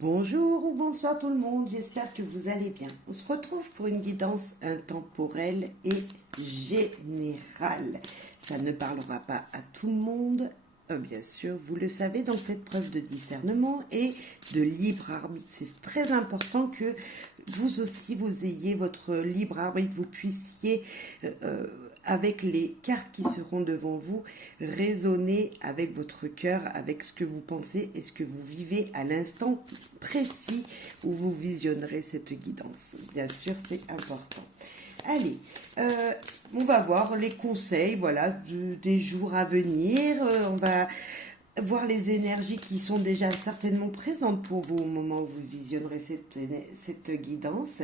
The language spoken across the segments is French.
Bonjour ou bonsoir tout le monde, j'espère que vous allez bien. On se retrouve pour une guidance intemporelle et générale. Ça ne parlera pas à tout le monde, bien sûr, vous le savez, donc faites preuve de discernement et de libre arbitre. C'est très important que vous aussi, vous ayez votre libre arbitre, vous puissiez avec les cartes qui seront devant vous, raisonner avec votre cœur, avec ce que vous pensez et ce que vous vivez à l'instant précis où vous visionnerez cette guidance. Bien sûr, c'est important. Allez, on va voir les conseils, voilà, des jours à venir. On va voir les énergies qui sont déjà certainement présentes pour vous au moment où vous visionnerez cette guidance.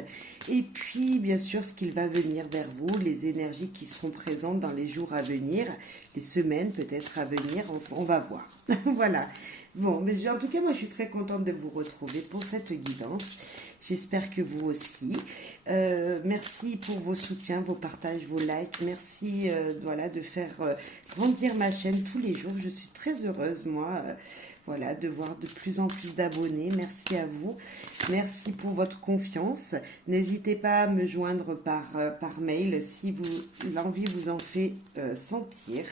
Et puis, bien sûr, ce qu'il va venir vers vous, les énergies qui seront présentes dans les jours à venir, les semaines peut-être à venir, on va voir. Voilà. Bon, mais en tout cas, moi, je suis très contente de vous retrouver pour cette guidance. J'espère que vous aussi. Merci pour vos soutiens, vos partages, vos likes. Merci voilà, de faire grandir ma chaîne tous les jours. Je suis très heureuse, moi, voilà, de voir de plus en plus d'abonnés. Merci à vous. Merci pour votre confiance. N'hésitez pas à me joindre par mail si l'envie vous en fait sentir.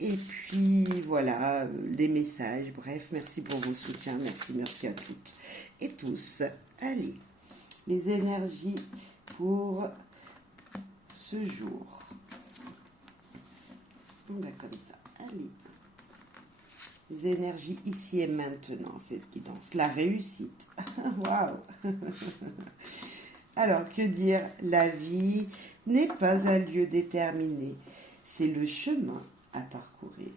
Et puis, voilà, des messages. Bref, merci pour vos soutiens. Merci à toutes et tous. Allez, les énergies pour ce jour. On va comme ça. Allez. Les énergies ici et maintenant, cette guidance. La réussite. Waouh. Alors, que dire? La vie n'est pas un lieu déterminé. C'est le chemin à parcourir.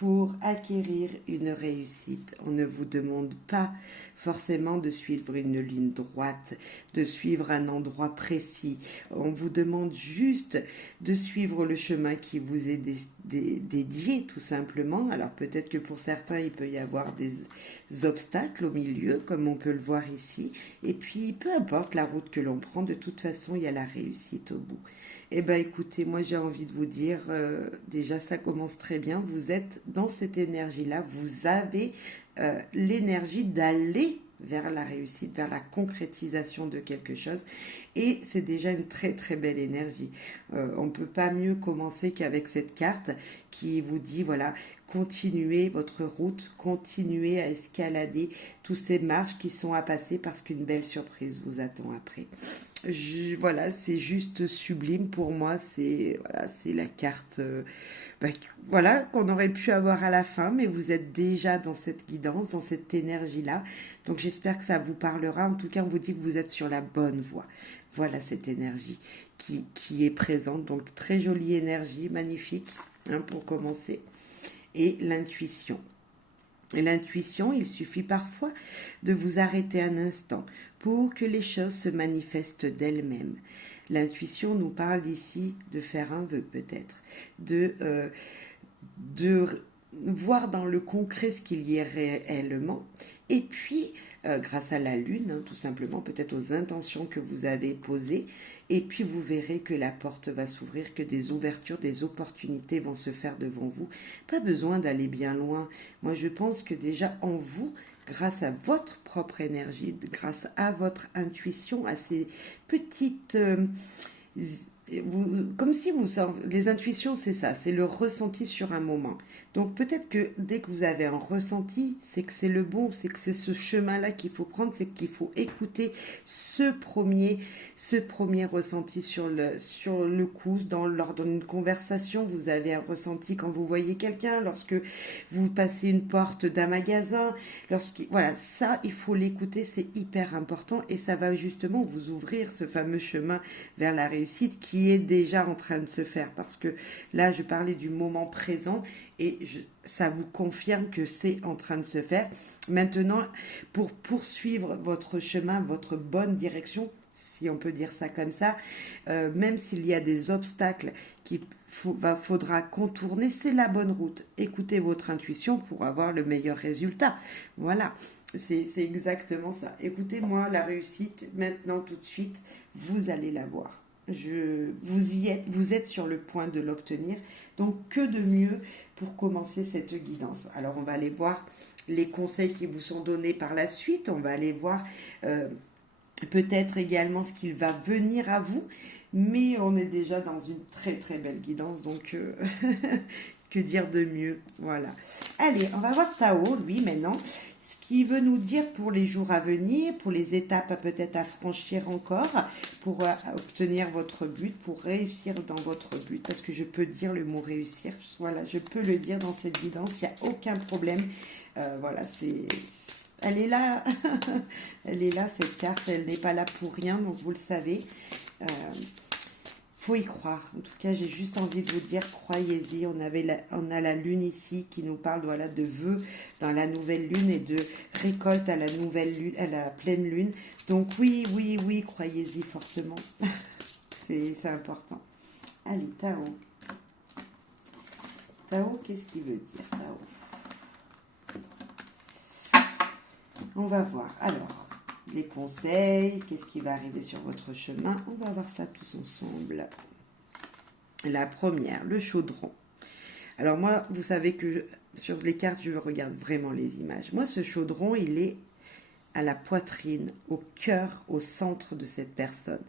Pour acquérir une réussite, on ne vous demande pas forcément de suivre une ligne droite, de suivre un endroit précis. On vous demande juste de suivre le chemin qui vous est dédié, tout simplement. Alors peut-être que pour certains, il peut y avoir des obstacles au milieu, comme on peut le voir ici. Et puis, peu importe la route que l'on prend, de toute façon, il y a la réussite au bout. Eh bien, écoutez, moi, j'ai envie de vous dire, déjà, ça commence très bien. Vous êtes dans cette énergie-là. Vous avez l'énergie d'aller vers la réussite, vers la concrétisation de quelque chose. Et c'est déjà une très, très belle énergie. On ne peut pas mieux commencer qu'avec cette carte qui vous dit, voilà, continuez votre route, continuez à escalader toutes ces marches qui sont à passer parce qu'une belle surprise vous attend après. Voilà, c'est juste sublime pour moi. C'est voilà, c'est la carte voilà, qu'on aurait pu avoir à la fin, mais vous êtes déjà dans cette guidance, dans cette énergie-là. Donc j'espère que ça vous parlera. En tout cas, on vous dit que vous êtes sur la bonne voie. Voilà cette énergie qui est présente. Donc très jolie énergie, magnifique, hein, pour commencer. Et l'intuition. Et l'intuition, il suffit parfois de vous arrêter un instant pour que les choses se manifestent d'elles-mêmes. L'intuition nous parle ici de faire un vœu peut-être, de voir dans le concret ce qu'il y a réellement, et puis grâce à la lune, hein, tout simplement, peut-être aux intentions que vous avez posées, et puis vous verrez que la porte va s'ouvrir, que des ouvertures, des opportunités vont se faire devant vous. Pas besoin d'aller bien loin. Moi, je pense que déjà en vous, grâce à votre propre énergie, grâce à votre intuition, à ces petites comme si les intuitions, c'est ça, c'est le ressenti sur un moment. Donc peut-être que dès que vous avez un ressenti, c'est que c'est le bon, c'est que c'est ce chemin-là qu'il faut prendre, c'est qu'il faut écouter ce premier ressenti sur le coup, lors d'une conversation. Vous avez un ressenti quand vous voyez quelqu'un, lorsque vous passez une porte d'un magasin, voilà, ça, il faut l'écouter, c'est hyper important et ça va justement vous ouvrir ce fameux chemin vers la réussite qui est déjà en train de se faire, parce que là je parlais du moment présent et ça vous confirme que c'est en train de se faire. Maintenant, pour poursuivre votre chemin, votre bonne direction, si on peut dire ça comme ça, même s'il y a des obstacles qu'il faudra contourner, c'est la bonne route. Écoutez votre intuition pour avoir le meilleur résultat. Voilà, c'est exactement ça. Écoutez-moi, la réussite, maintenant, tout de suite, vous allez la voir. Vous êtes sur le point de l'obtenir. Donc, que de mieux pour commencer cette guidance. Alors, on va aller voir les conseils qui vous sont donnés par la suite. On va aller voir peut-être également ce qu'il va venir à vous. Mais on est déjà dans une très très belle guidance, donc que dire de mieux, voilà. Allez, on va voir Tao, lui, maintenant, ce qu'il veut nous dire pour les jours à venir, pour les étapes peut-être à franchir encore, pour obtenir votre but, pour réussir dans votre but, parce que je peux dire le mot réussir, voilà, je peux le dire dans cette guidance, il n'y a aucun problème, voilà, elle est là, elle est là, cette carte, elle n'est pas là pour rien, donc vous le savez. Faut y croire. En tout cas, j'ai juste envie de vous dire, croyez-y. On a la lune ici qui nous parle, voilà, de vœux dans la nouvelle lune et de récolte à la nouvelle lune, à la pleine lune. Donc oui, oui, oui, croyez-y fortement. C'est important. Allez, Tao. Tao, qu'est-ce qu'il veut dire, Tao? On va voir. Alors, les conseils, qu'est-ce qui va arriver sur votre chemin. On va voir ça tous ensemble. La première, le chaudron. Alors moi, vous savez que sur les cartes, je regarde vraiment les images. Moi, ce chaudron, il est à la poitrine, au cœur, au centre de cette personne.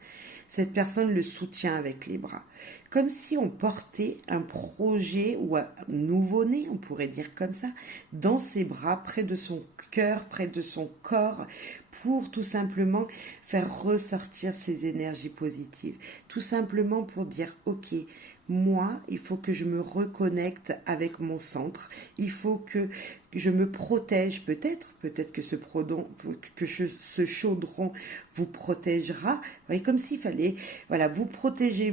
Cette personne le soutient avec les bras. Comme si on portait un projet ou un nouveau-né, on pourrait dire comme ça, dans ses bras, près de son cœur, près de son corps, pour tout simplement faire ressortir ses énergies positives. Tout simplement pour dire, ok, moi, il faut que je me reconnecte avec mon centre. Il faut que je me protège peut-être que ce chaudron vous protégera. Vous voyez, comme s'il fallait, voilà, vous protégez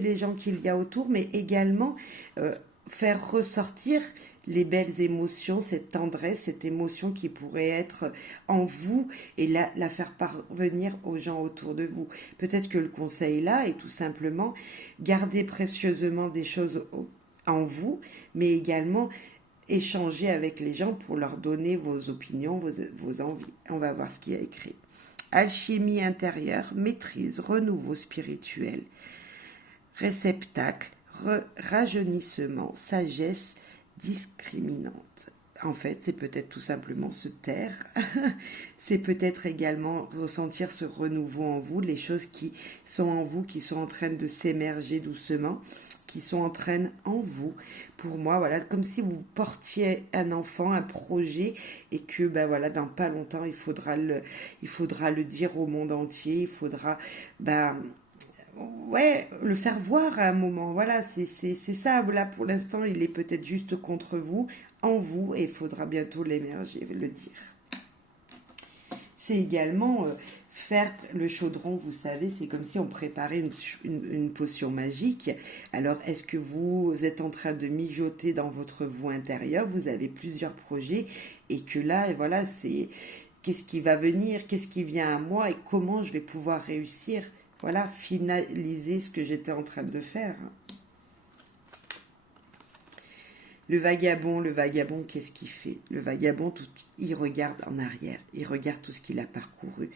les gens qu'il y a autour, mais également faire ressortir les belles émotions, cette tendresse, cette émotion qui pourrait être en vous et la faire parvenir aux gens autour de vous. Peut-être que le conseil là est tout simplement garder précieusement des choses en vous, mais également échanger avec les gens pour leur donner vos opinions, vos envies. On va voir ce qu'il y a écrit. Alchimie intérieure, maîtrise, renouveau spirituel, réceptacle, rajeunissement, sagesse discriminante. En fait, c'est peut-être tout simplement se taire. C'est peut-être également ressentir ce renouveau en vous, les choses qui sont en vous, qui sont en train de s'émerger doucement, qui sont en train en vous. Pour moi, voilà, comme si vous portiez un enfant, un projet, et que, ben voilà, dans pas longtemps, il faudra le dire au monde entier, il faudra, ouais, le faire voir à un moment. Voilà, c'est ça. Là, pour l'instant, il est peut-être juste contre vous, en vous, et il faudra bientôt l'émerger, le dire. C'est également faire le chaudron, vous savez, c'est comme si on préparait une potion magique. Alors, est-ce que vous êtes en train de mijoter dans votre vous intérieur? Vous avez plusieurs projets, et que là, voilà, c'est qu'est-ce qui va venir, qu'est-ce qui vient à moi, et comment je vais pouvoir réussir. Voilà, finaliser ce que j'étais en train de faire. Le vagabond, qu'est-ce qu'il fait? Le vagabond, il regarde en arrière, il regarde tout ce qu'il a parcouru.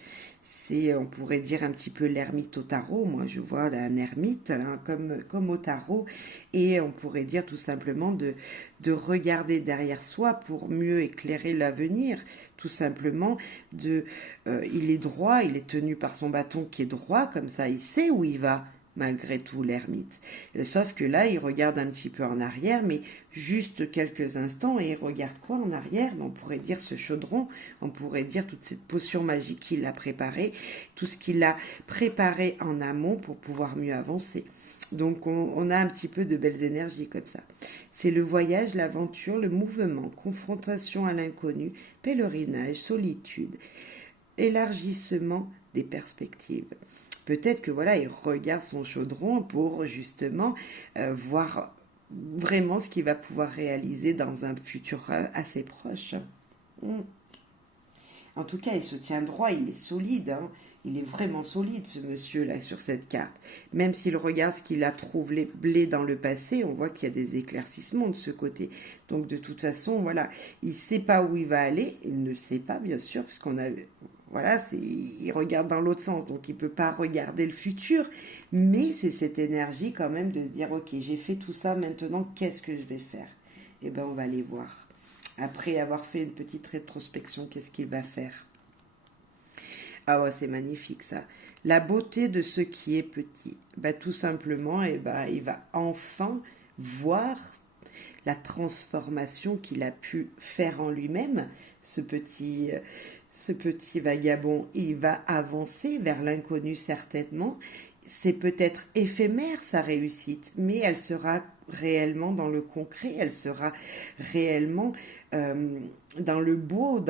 C'est, on pourrait dire, un petit peu l'ermite au tarot. Moi, je vois là, un ermite, là, comme au tarot. Et on pourrait dire tout simplement de regarder derrière soi pour mieux éclairer l'avenir. Tout simplement, il est droit, il est tenu par son bâton qui est droit, comme ça, il sait où il va. Malgré tout, l'ermite. Sauf que là, il regarde un petit peu en arrière, mais juste quelques instants, et il regarde quoi en arrière? On pourrait dire ce chaudron, on pourrait dire toute cette potion magique qu'il a préparée, tout ce qu'il a préparé en amont pour pouvoir mieux avancer. Donc, on a un petit peu de belles énergies comme ça. C'est le voyage, l'aventure, le mouvement, confrontation à l'inconnu, pèlerinage, solitude, élargissement des perspectives. Peut-être que voilà, il regarde son chaudron pour justement voir vraiment ce qu'il va pouvoir réaliser dans un futur assez proche. En tout cas, il se tient droit, il est solide. Hein. Il est vraiment solide, ce monsieur-là, sur cette carte. Même s'il regarde ce qu'il a trouvé dans le passé, on voit qu'il y a des éclaircissements de ce côté. Donc, de toute façon, voilà, il ne sait pas où il va aller. Il ne sait pas, bien sûr, puisqu'on a... Voilà, il regarde dans l'autre sens, donc il ne peut pas regarder le futur, mais c'est cette énergie quand même de se dire, ok, j'ai fait tout ça, maintenant, qu'est-ce que je vais faire? Eh bien, on va aller voir. Après avoir fait une petite rétrospection, qu'est-ce qu'il va faire? Ah ouais, c'est magnifique ça. La beauté de ce qui est petit. Bah, tout simplement, il va enfin voir la transformation qu'il a pu faire en lui-même. Ce petit vagabond, il va avancer vers l'inconnu certainement. C'est peut-être éphémère sa réussite, mais elle sera réellement dans le concret, elle sera réellement euh, dans le beau,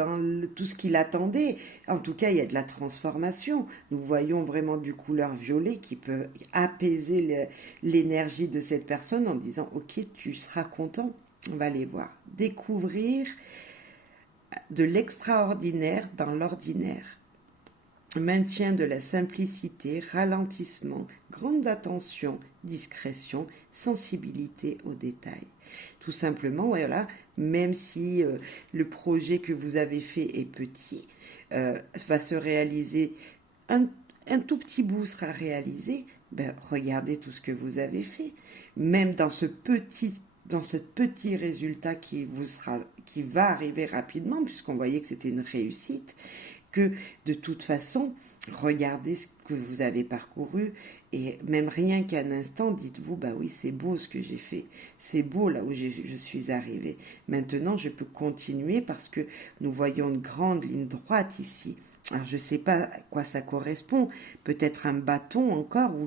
tout ce qu'il attendait. En tout cas, il y a de la transformation. Nous voyons vraiment du couleur violet qui peut apaiser l'énergie de cette personne en disant, ok, tu seras content. On va aller voir. Découvrir de l'extraordinaire dans l'ordinaire. Maintien de la simplicité, ralentissement, grande attention, discrétion, sensibilité aux détails. Tout simplement, voilà, même si le projet que vous avez fait est petit, va se réaliser, un, un tout petit bout sera réalisé, ben, regardez tout ce que vous avez fait. Même dans ce petit résultat qui va arriver rapidement, puisqu'on voyait que c'était une réussite, que de toute façon, regardez ce que vous avez parcouru et même rien qu'un instant, dites-vous, bah oui, c'est beau ce que j'ai fait, c'est beau là où je suis arrivée. Maintenant, je peux continuer parce que nous voyons une grande ligne droite ici. Alors, je ne sais pas à quoi ça correspond, peut-être un bâton encore, ou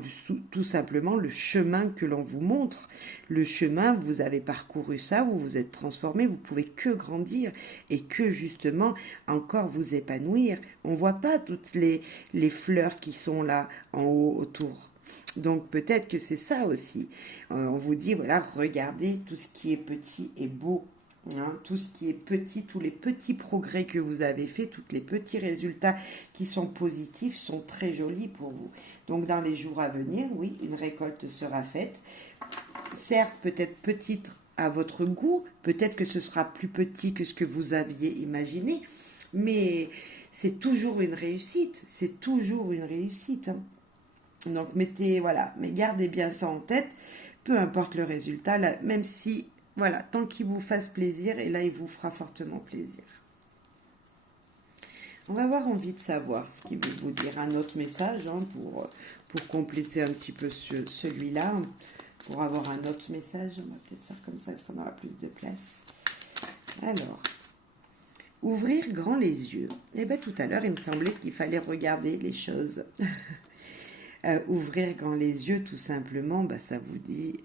tout simplement le chemin que l'on vous montre. Le chemin, vous avez parcouru ça, vous vous êtes transformé, vous pouvez que grandir et que justement encore vous épanouir. On ne voit pas toutes les fleurs qui sont là en haut autour. Donc peut-être que c'est ça aussi. On vous dit, voilà, regardez tout ce qui est petit et beau. Hein, tout ce qui est petit, tous les petits progrès que vous avez faits, tous les petits résultats qui sont positifs sont très jolis pour vous. Donc dans les jours à venir, oui, une récolte sera faite. Certes, peut-être petite à votre goût, peut-être que ce sera plus petit que ce que vous aviez imaginé, mais c'est toujours une réussite, c'est toujours une réussite. Hein. Donc voilà, mais gardez bien ça en tête, peu importe le résultat, là, même si voilà, tant qu'il vous fasse plaisir, et là, il vous fera fortement plaisir. On va avoir envie de savoir ce qu'il veut vous dire. Un autre message hein, pour compléter un petit peu celui-là. Pour avoir un autre message, on va peut-être faire comme ça aura plus de place. Alors, ouvrir grand les yeux. Eh bien, tout à l'heure, il me semblait qu'il fallait regarder les choses. Ouvrir grand les yeux, tout simplement, bah, ça vous dit...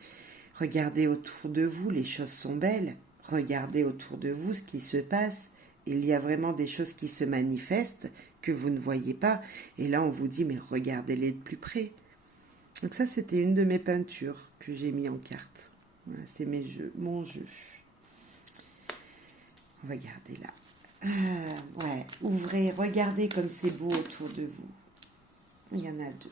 Regardez autour de vous, les choses sont belles. Regardez autour de vous ce qui se passe. Il y a vraiment des choses qui se manifestent que vous ne voyez pas. Et là, on vous dit, mais regardez-les de plus près. Donc ça, c'était une de mes peintures que j'ai mis en carte. Voilà, c'est mon jeu. Regardez là. Ouais, ouvrez, regardez comme c'est beau autour de vous. Il y en a deux.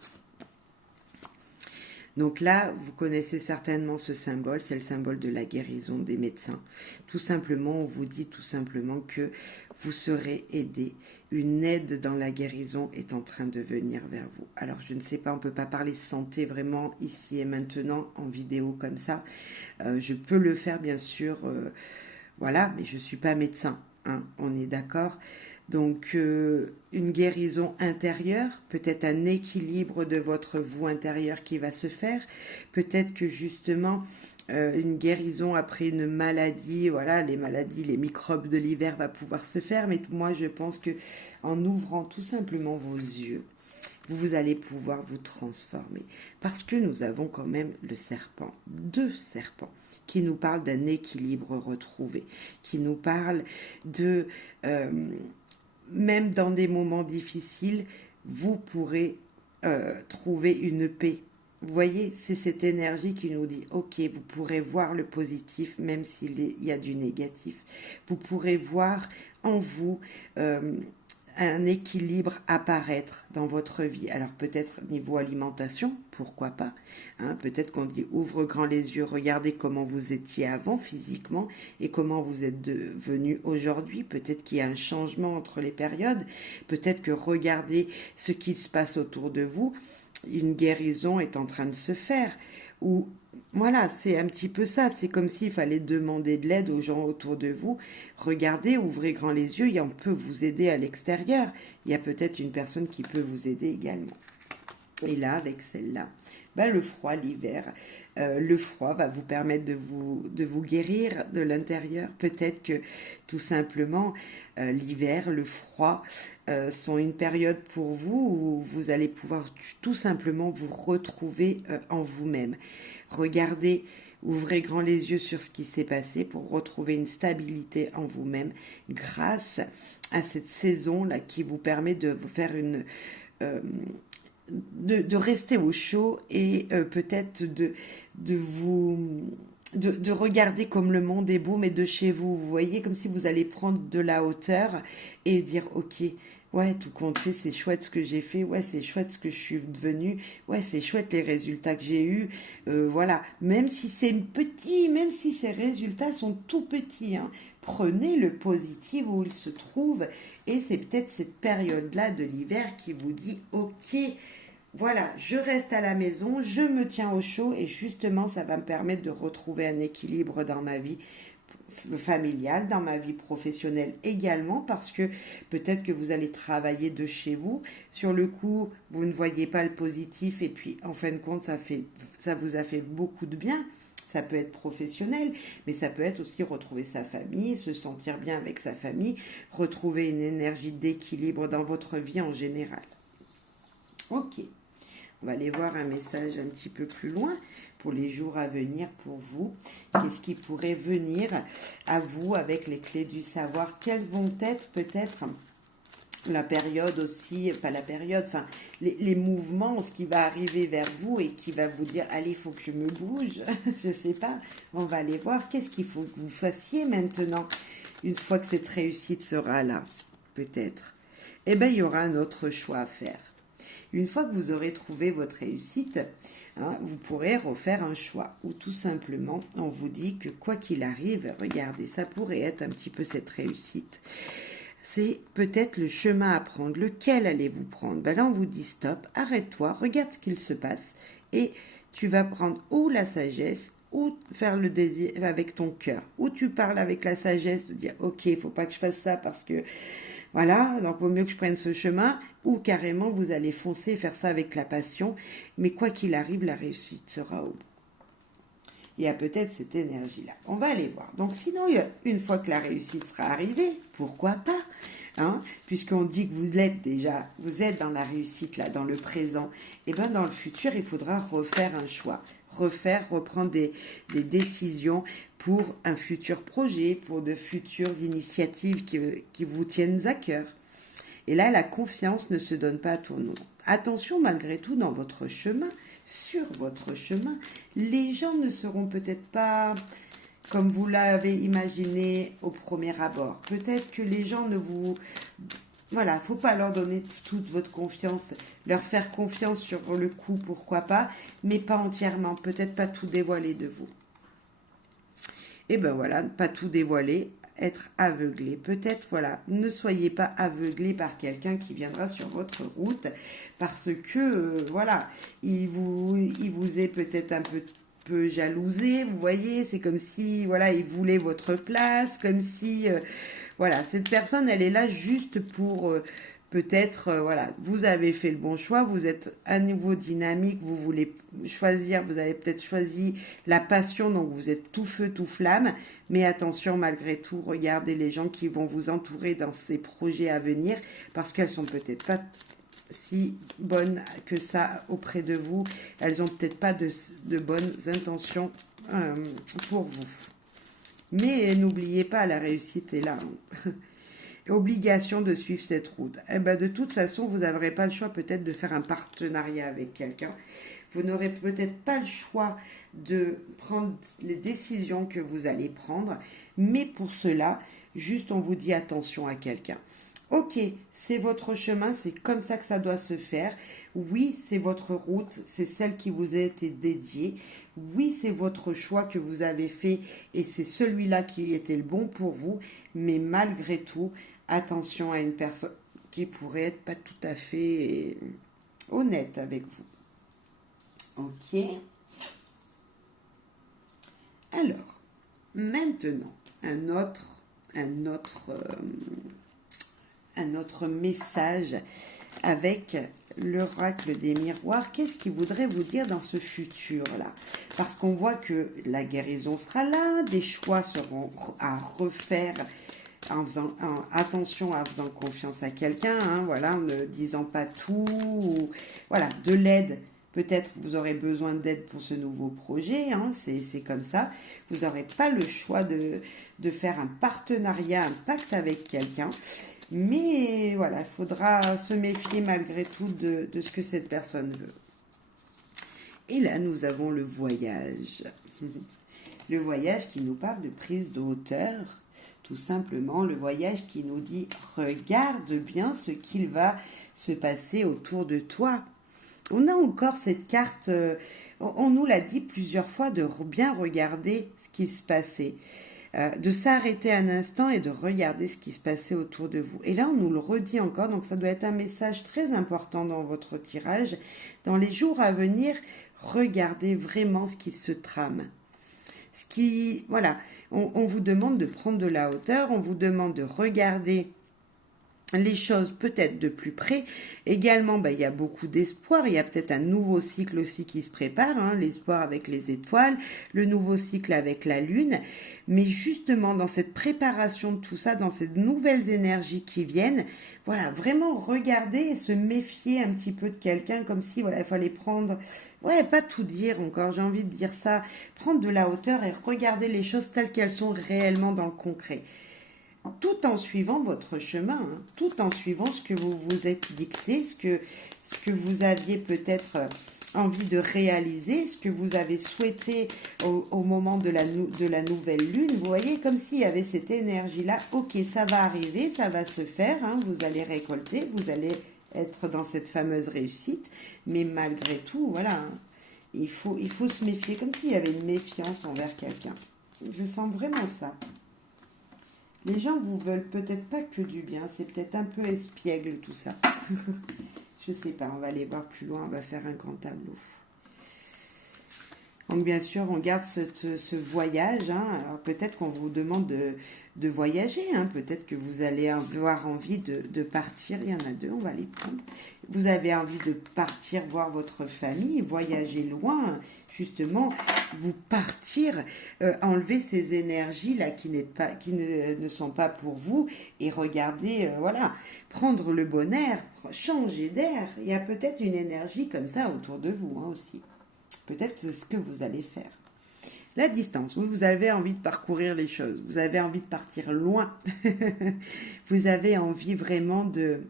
Donc là, vous connaissez certainement ce symbole, c'est le symbole de la guérison des médecins. Tout simplement, on vous dit tout simplement que vous serez aidé. Une aide dans la guérison est en train de venir vers vous. Alors, je ne sais pas, on ne peut pas parler santé vraiment ici et maintenant en vidéo comme ça. Je peux le faire, bien sûr, voilà, mais je ne suis pas médecin, hein, on est d'accord. Donc, une guérison intérieure, peut-être un équilibre de votre vous intérieur qui va se faire. Peut-être que justement, une guérison après une maladie, voilà, les maladies, les microbes de l'hiver va pouvoir se faire. Mais moi, je pense que en ouvrant tout simplement vos yeux, vous allez pouvoir vous transformer. Parce que nous avons quand même le serpent, 2 serpents, qui nous parlent d'un équilibre retrouvé, qui nous parlent de... même dans des moments difficiles, vous pourrez trouver une paix. Vous voyez, c'est cette énergie qui nous dit, ok, vous pourrez voir le positif, même s'il y a du négatif. Vous pourrez voir en vous un équilibre apparaître dans votre vie. Alors peut-être niveau alimentation, pourquoi pas, hein, peut-être qu'on dit ouvre grand les yeux, regardez comment vous étiez avant physiquement et comment vous êtes devenu aujourd'hui. Peut-être qu'il y a un changement entre les périodes, peut-être que regardez ce qui se passe autour de vous, une guérison est en train de se faire. Ou voilà, c'est un petit peu ça. C'est comme s'il fallait demander de l'aide aux gens autour de vous. Regardez, ouvrez grand les yeux, on peut vous aider à l'extérieur. Il y a peut-être une personne qui peut vous aider également. Et là, avec celle-là, le froid, l'hiver, le froid va vous permettre de vous guérir de l'intérieur. Peut-être que tout simplement, l'hiver, le froid sont une période pour vous où vous allez pouvoir tout simplement vous retrouver en vous-même. Regardez, ouvrez grand les yeux sur ce qui s'est passé pour retrouver une stabilité en vous-même grâce à cette saison-là qui vous permet de vous faire une... de rester au chaud et peut-être de regarder comme le monde est beau, mais de chez vous. Vous voyez, comme si vous allez prendre de la hauteur et dire, ok, ouais, tout compte fait, c'est chouette ce que j'ai fait, ouais, c'est chouette ce que je suis devenue, ouais, c'est chouette les résultats que j'ai eus, voilà. Même si c'est petit, même si ces résultats sont tout petits, hein, prenez le positif où il se trouve et c'est peut-être cette période-là de l'hiver qui vous dit, ok, voilà, je reste à la maison, je me tiens au chaud et justement, ça va me permettre de retrouver un équilibre dans ma vie familiale, dans ma vie professionnelle également, parce que peut-être que vous allez travailler de chez vous. Sur le coup, vous ne voyez pas le positif et puis en fin de compte, ça vous a fait beaucoup de bien. Ça peut être professionnel, mais ça peut être aussi retrouver sa famille, se sentir bien avec sa famille, retrouver une énergie d'équilibre dans votre vie en général. Ok. On va aller voir un message un petit peu plus loin pour les jours à venir pour vous. Qu'est-ce qui pourrait venir à vous avec les clés du savoir? Quelles vont être peut-être la période aussi, pas la période, enfin les mouvements, ce qui va arriver vers vous et qui va vous dire, allez, il faut que je me bouge. Je sais pas, on va aller voir. Qu'est-ce qu'il faut que vous fassiez maintenant, une fois que cette réussite sera là, peut-être. Eh bien, il y aura un autre choix à faire. Une fois que vous aurez trouvé votre réussite, hein, vous pourrez refaire un choix. Ou tout simplement, on vous dit que quoi qu'il arrive, regardez, ça pourrait être un petit peu cette réussite. C'est peut-être le chemin à prendre. Lequel allez-vous prendre? Là, on vous dit stop, arrête-toi, regarde ce qu'il se passe. Et tu vas prendre ou la sagesse, ou faire le désir avec ton cœur. Ou tu parles avec la sagesse, de dire, ok, il ne faut pas que je fasse ça parce que... Voilà, donc il vaut mieux que je prenne ce chemin, ou carrément vous allez foncer et faire ça avec la passion, mais quoi qu'il arrive, la réussite sera au bout. Il y a peut-être cette énergie-là. On va aller voir. Donc sinon, une fois que la réussite sera arrivée, pourquoi pas, hein, puisqu'on dit que vous êtes déjà, vous êtes dans la réussite, là, dans le présent, et bien dans le futur, il faudra refaire un choix. Reprendre des décisions pour un futur projet, pour de futures initiatives qui vous tiennent à cœur. Et là, la confiance ne se donne pas à tout le monde. Attention, malgré tout, dans votre chemin, sur votre chemin, les gens ne seront peut-être pas comme vous l'avez imaginé au premier abord. Peut-être que les gens ne vous... Voilà, il ne faut pas leur donner toute votre confiance, leur faire confiance sur le coup, pourquoi pas, mais pas entièrement, peut-être pas tout dévoiler de vous. Et ben voilà, pas tout dévoiler, être aveuglé. Peut-être, voilà, ne soyez pas aveuglé par quelqu'un qui viendra sur votre route, parce que, voilà, il vous est peut-être un peu jalousé, vous voyez, c'est comme si, voilà, il voulait votre place, comme si... voilà, cette personne, elle est là juste pour peut-être, voilà, vous avez fait le bon choix, vous êtes à nouveau dynamique, vous voulez choisir, vous avez peut-être choisi la passion, donc vous êtes tout feu, tout flamme, mais attention, malgré tout, regardez les gens qui vont vous entourer dans ces projets à venir, parce qu'elles sont peut-être pas si bonnes que ça auprès de vous, elles ont peut-être pas de bonnes intentions pour vous. Mais n'oubliez pas, la réussite est là. Obligation de suivre cette route. Eh ben, de toute façon, vous n'aurez pas le choix peut-être de faire un partenariat avec quelqu'un. Vous n'aurez peut-être pas le choix de prendre les décisions que vous allez prendre. Mais pour cela, juste on vous dit attention à quelqu'un. Ok, c'est votre chemin, c'est comme ça que ça doit se faire. Oui, c'est votre route, c'est celle qui vous a été dédiée. Oui, c'est votre choix que vous avez fait et c'est celui-là qui était le bon pour vous. Mais malgré tout, attention à une personne qui pourrait être pas tout à fait honnête avec vous. Ok. Alors, maintenant, un autre message avec l'oracle des miroirs. Qu'est-ce qu'il voudrait vous dire dans ce futur-là? Parce qu'on voit que la guérison sera là, des choix seront à refaire attention, en faisant confiance à quelqu'un, hein, voilà, en ne disant pas tout, voilà, de l'aide. Peut-être vous aurez besoin d'aide pour ce nouveau projet, hein, c'est comme ça. Vous n'aurez pas le choix de faire un partenariat, un pacte avec quelqu'un. Mais voilà, il faudra se méfier malgré tout de ce que cette personne veut. Et là, nous avons le voyage. Le voyage qui nous parle de prise de hauteur. Tout simplement, le voyage qui nous dit « Regarde bien ce qu'il va se passer autour de toi ». On a encore cette carte, on nous l'a dit plusieurs fois, de bien regarder ce qui se passait. De s'arrêter un instant et de regarder ce qui se passait autour de vous. Et là, on nous le redit encore, donc ça doit être un message très important dans votre tirage. Dans les jours à venir, regardez vraiment ce qui se trame. Voilà, on vous demande de prendre de la hauteur, on vous demande de regarder les choses peut-être de plus près. Également, il y a beaucoup d'espoir. Il y a peut-être un nouveau cycle aussi qui se prépare, hein, l'espoir avec les étoiles, le nouveau cycle avec la lune. Mais justement, dans cette préparation de tout ça, dans ces nouvelles énergies qui viennent, voilà, vraiment regarder et se méfier un petit peu de quelqu'un, comme si, voilà, il fallait prendre, ouais, pas tout dire encore, j'ai envie de dire ça, prendre de la hauteur et regarder les choses telles qu'elles sont réellement dans le concret. Tout en suivant votre chemin, hein, tout en suivant ce que vous vous êtes dicté, ce que vous aviez peut-être envie de réaliser, ce que vous avez souhaité au moment de la nouvelle lune. Vous voyez, comme s'il y avait cette énergie-là. Ok, ça va arriver, ça va se faire, hein, vous allez récolter, vous allez être dans cette fameuse réussite. Mais malgré tout, voilà, hein, il faut se méfier, comme s'il y avait une méfiance envers quelqu'un. Je sens vraiment ça. Les gens vous veulent peut-être pas que du bien, c'est peut-être un peu espiègle tout ça. Je sais pas, on va aller voir plus loin, on va faire un grand tableau. Donc bien sûr, on garde ce voyage, hein. Alors peut-être qu'on vous demande de voyager, hein. Peut-être que vous allez avoir envie de partir, il y en a deux, on va les prendre. Vous avez envie de partir voir votre famille, voyager loin, justement, vous partir, enlever ces énergies-là qui ne sont pas pour vous et regarder, voilà, prendre le bon air, changer d'air. Il y a peut-être une énergie comme ça autour de vous, hein, aussi. Peut-être c'est ce que vous allez faire. La distance, vous avez envie de parcourir les choses, vous avez envie de partir loin, vous avez envie vraiment de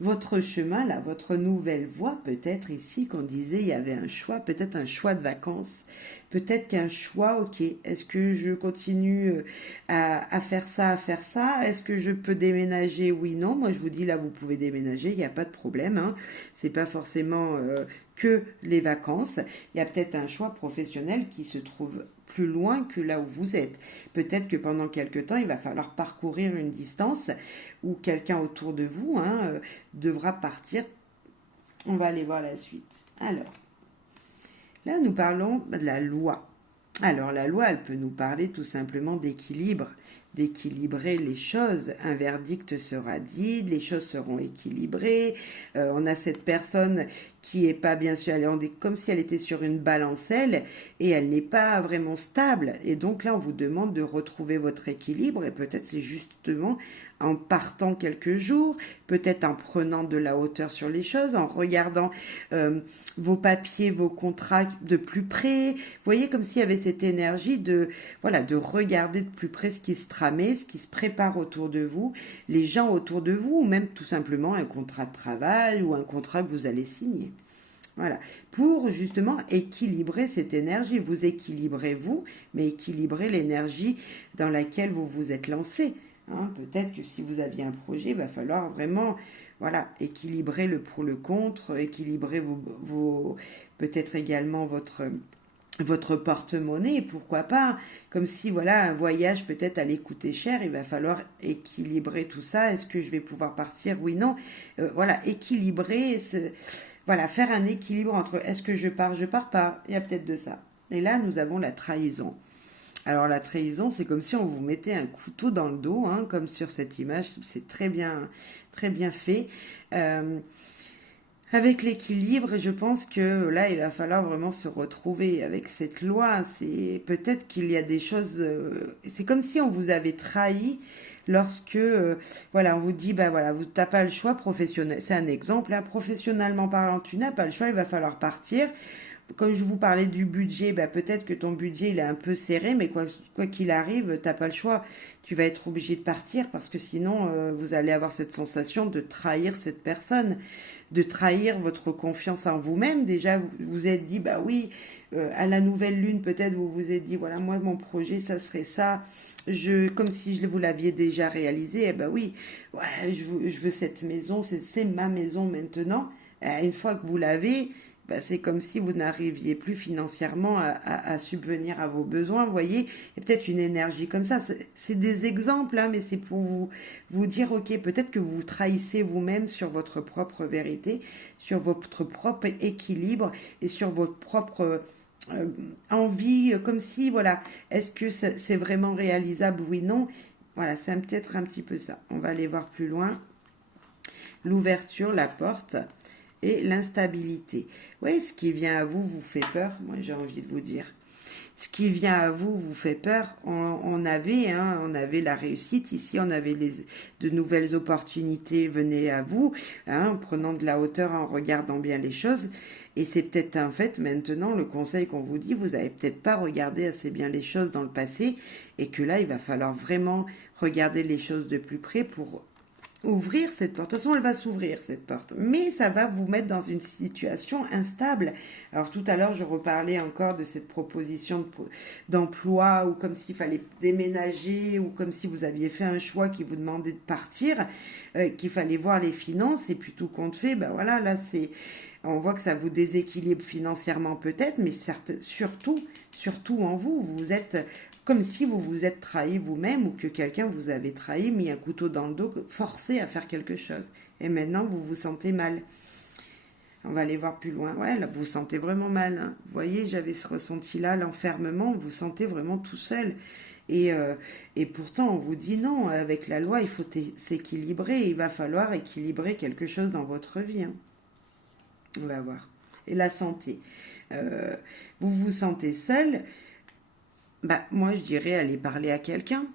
votre chemin, là, votre nouvelle voie, peut-être ici qu'on disait il y avait un choix, peut-être un choix de vacances, peut-être qu'un choix, ok, est-ce que je continue à faire ça, est-ce que je peux déménager, oui, non, moi je vous dis là vous pouvez déménager, il n'y a pas de problème, hein. C'est pas forcément que les vacances, il y a peut-être un choix professionnel qui se trouve plus loin que là où vous êtes. Peut-être que pendant quelque temps, il va falloir parcourir une distance où quelqu'un autour de vous, hein, devra partir. On va aller voir la suite. Alors, là, nous parlons de la loi. Alors, la loi, elle peut nous parler tout simplement d'équilibre, d'équilibrer les choses. Un verdict sera dit, les choses seront équilibrées. On a cette personne qui est pas bien sûr, elle est comme si elle était sur une balancelle et elle n'est pas vraiment stable. Et donc là, on vous demande de retrouver votre équilibre et peut-être c'est justement en partant quelques jours, peut-être en prenant de la hauteur sur les choses, en regardant vos papiers, vos contrats de plus près. Vous voyez, comme s'il y avait cette énergie de, voilà, de regarder de plus près ce qui se tramait, ce qui se prépare autour de vous, les gens autour de vous, ou même tout simplement un contrat de travail ou un contrat que vous allez signer. Voilà, pour justement équilibrer cette énergie. Vous équilibrez vous, mais équilibrez l'énergie dans laquelle vous vous êtes lancé. Hein, peut-être que si vous aviez un projet, il va falloir vraiment, voilà, équilibrer le pour le contre, équilibrer peut-être également votre porte-monnaie, pourquoi pas, comme si voilà un voyage peut-être allait coûter cher, il va falloir équilibrer tout ça. Est-ce que je vais pouvoir partir, oui, non, voilà, équilibrer, voilà, faire un équilibre entre est-ce que je pars pas, il y a peut-être de ça. Et là, nous avons la trahison. Alors la trahison, c'est comme si on vous mettait un couteau dans le dos, hein, comme sur cette image, c'est très bien fait. Avec l'équilibre, je pense que là, il va falloir vraiment se retrouver avec cette loi. C'est peut-être qu'il y a des choses. C'est comme si on vous avait trahi lorsque, voilà, on vous dit, bah voilà, vous n'avez pas le choix professionnel. C'est un exemple, hein, professionnellement parlant, tu n'as pas le choix, il va falloir partir. Comme je vous parlais du budget, bah peut-être que ton budget il est un peu serré, mais quoi qu'il arrive, t'as pas le choix. Tu vas être obligé de partir parce que sinon vous allez avoir cette sensation de trahir cette personne, de trahir votre confiance en vous-même. Déjà, vous vous êtes dit, bah oui, à la nouvelle lune, peut-être vous vous êtes dit, voilà, moi mon projet, ça serait ça. Comme si vous l'aviez déjà réalisé, eh ben oui, ouais, je veux cette maison, c'est ma maison maintenant. Une fois que vous l'avez, bah, c'est comme si vous n'arriviez plus financièrement à subvenir à vos besoins, vous voyez. Il y a peut-être une énergie comme ça. C'est des exemples, hein, mais c'est pour vous dire, ok, peut-être que vous trahissez vous-même sur votre propre vérité, sur votre propre équilibre et sur votre propre envie, comme si, voilà, est-ce que c'est vraiment réalisable? Oui, non. Voilà, c'est peut-être un petit peu ça. On va aller voir plus loin. L'ouverture, la porte et l'instabilité. Oui, ce qui vient à vous vous fait peur, moi j'ai envie de vous dire. Ce qui vient à vous vous fait peur. On avait la réussite ici, on avait de nouvelles opportunités venaient à vous, hein, en prenant de la hauteur, en regardant bien les choses. Et c'est peut-être en fait maintenant le conseil qu'on vous dit, vous avez peut-être pas regardé assez bien les choses dans le passé et que là il va falloir vraiment regarder les choses de plus près pour ouvrir cette porte. De toute façon, elle va s'ouvrir, cette porte. Mais ça va vous mettre dans une situation instable. Alors, tout à l'heure, je reparlais encore de cette proposition d'emploi ou comme s'il fallait déménager ou comme si vous aviez fait un choix qui vous demandait de partir, qu'il fallait voir les finances et puis tout compte fait, ben voilà, là, on voit que ça vous déséquilibre financièrement peut-être, mais surtout en vous, vous êtes comme si vous vous êtes trahi vous-même ou que quelqu'un vous avait trahi, mis un couteau dans le dos, forcé à faire quelque chose. Et maintenant, vous vous sentez mal. On va aller voir plus loin. Ouais, là, vous vous sentez vraiment mal. Hein. Vous voyez, j'avais ce ressenti-là, l'enfermement, vous vous sentez vraiment tout seul. Et pourtant, on vous dit non, avec la loi, il faut s'équilibrer. Il va falloir équilibrer quelque chose dans votre vie. Hein. On va voir. Et la santé. Vous vous sentez seul. Bah, moi, je dirais aller parler à quelqu'un.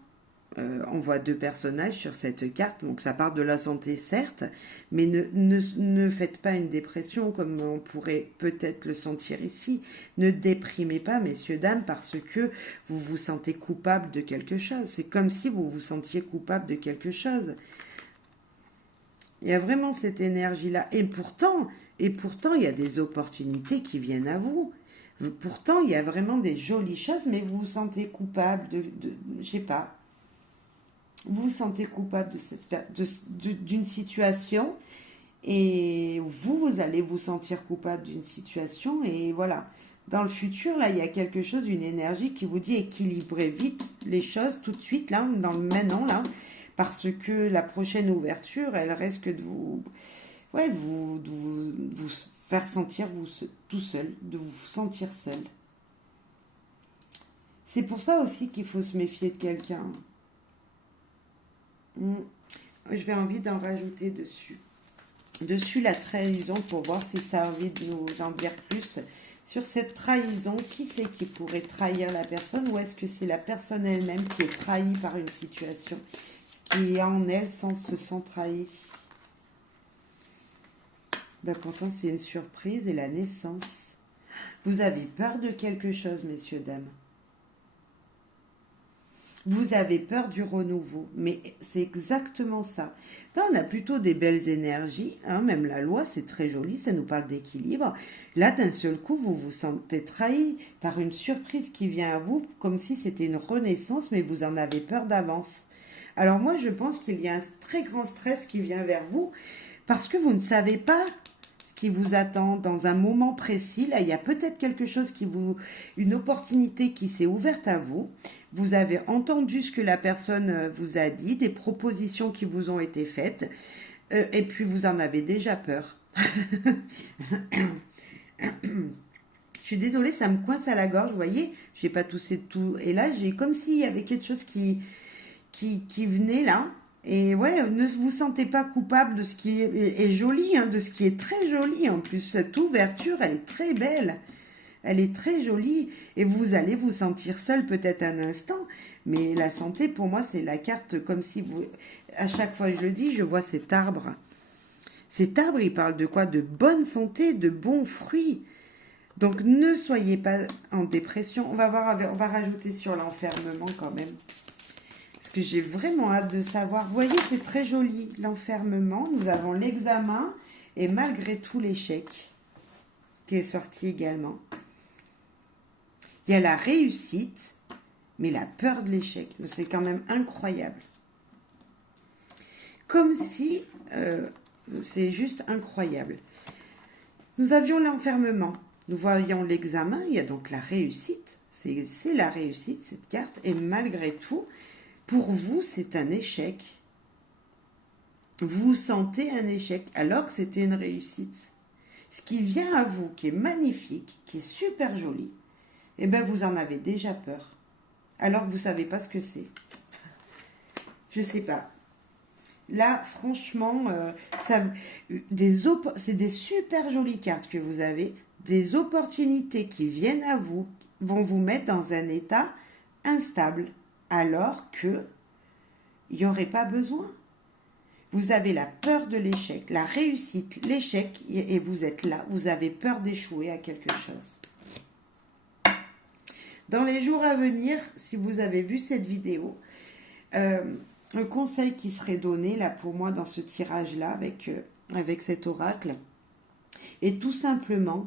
On voit deux personnages sur cette carte, donc ça part de la santé, certes, mais ne faites pas une dépression comme on pourrait peut-être le sentir ici. Ne déprimez pas, messieurs, dames, parce que vous vous sentez coupable de quelque chose. C'est comme si vous vous sentiez coupable de quelque chose. Il y a vraiment cette énergie-là. Et pourtant, il y a des opportunités qui viennent à vous. Pourtant, il y a vraiment des jolies choses, mais vous vous sentez coupable je sais pas, vous vous sentez coupable d'une situation et vous allez vous sentir coupable d'une situation et voilà. Dans le futur, là, il y a quelque chose, une énergie qui vous dit équilibrez vite les choses tout de suite, là, dans le maintenant, là, parce que la prochaine ouverture, elle risque de vous, ouais, de vous faire sentir tout seul, de vous sentir seul. C'est pour ça aussi qu'il faut se méfier de quelqu'un. Je vais envie d'en rajouter dessus. Dessus la trahison pour voir si ça a envie de nous en dire plus sur cette trahison. Qui c'est qui pourrait trahir la personne ou est-ce que c'est la personne elle-même qui est trahie par une situation qui est en elle sans se sentir trahie? Ben pourtant c'est une surprise et la naissance. Vous avez peur de quelque chose, messieurs, dames. Vous avez peur du renouveau, mais c'est exactement ça. Là, on a plutôt des belles énergies, hein, même la loi, c'est très joli, ça nous parle d'équilibre. Là, d'un seul coup, vous vous sentez trahi par une surprise qui vient à vous, comme si c'était une renaissance, mais vous en avez peur d'avance. Alors moi, je pense qu'il y a un très grand stress qui vient vers vous, parce que vous ne savez pas ce qui vous attend dans un moment précis. Là, il y a peut-être quelque chose une opportunité qui s'est ouverte à vous. Vous avez entendu ce que la personne vous a dit, des propositions qui vous ont été faites, et puis vous en avez déjà peur. Je suis désolée, ça me coince à la gorge, vous voyez, j'ai pas toussé tout. Et là, j'ai comme s'il y avait quelque chose qui venait là. Et ouais, ne vous sentez pas coupable de ce qui est joli, hein, de ce qui est très joli en plus. Cette ouverture, elle est très belle. Elle est très jolie et vous allez vous sentir seul peut-être un instant. Mais la santé, pour moi, c'est la carte comme si vous... À chaque fois, je le dis, je vois cet arbre. Cet arbre, il parle de quoi? De bonne santé, de bons fruits. Donc, ne soyez pas en dépression. On va voir, on va rajouter sur l'enfermement quand même. Parce que j'ai vraiment hâte de savoir. Vous voyez, c'est très joli, l'enfermement. Nous avons l'examen et malgré tout l'échec qui est sorti également. Il y a la réussite, mais la peur de l'échec. C'est quand même incroyable. Comme si... c'est juste incroyable. Nous avions l'enfermement. Nous voyons l'examen. Il y a donc la réussite. C'est la réussite, cette carte. Et malgré tout, pour vous, c'est un échec. Vous sentez un échec alors que c'était une réussite. Ce qui vient à vous, qui est magnifique, qui est super joli, eh bien, vous en avez déjà peur. Alors que vous ne savez pas ce que c'est. Je ne sais pas. Là, franchement, c'est des super jolies cartes que vous avez. Des opportunités qui viennent à vous vont vous mettre dans un état instable. Alors que il n'y aurait pas besoin. Vous avez la peur de l'échec, la réussite, l'échec, et vous êtes là. Vous avez peur d'échouer à quelque chose. Dans les jours à venir, si vous avez vu cette vidéo, un conseil qui serait donné là pour moi dans ce tirage-là avec cet oracle est tout simplement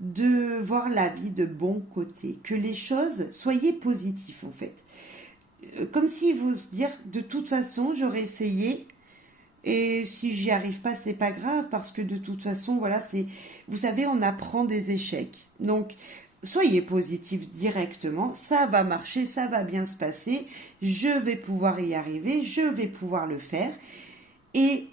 de voir la vie de bon côté. Que les choses, soyez positifs en fait. Comme si vous se dire, de toute façon, j'aurais essayé et si j'y arrive pas, c'est pas grave parce que de toute façon, voilà, vous savez, on apprend des échecs. Donc, soyez positif directement, ça va marcher, ça va bien se passer, je vais pouvoir y arriver, je vais pouvoir le faire. Et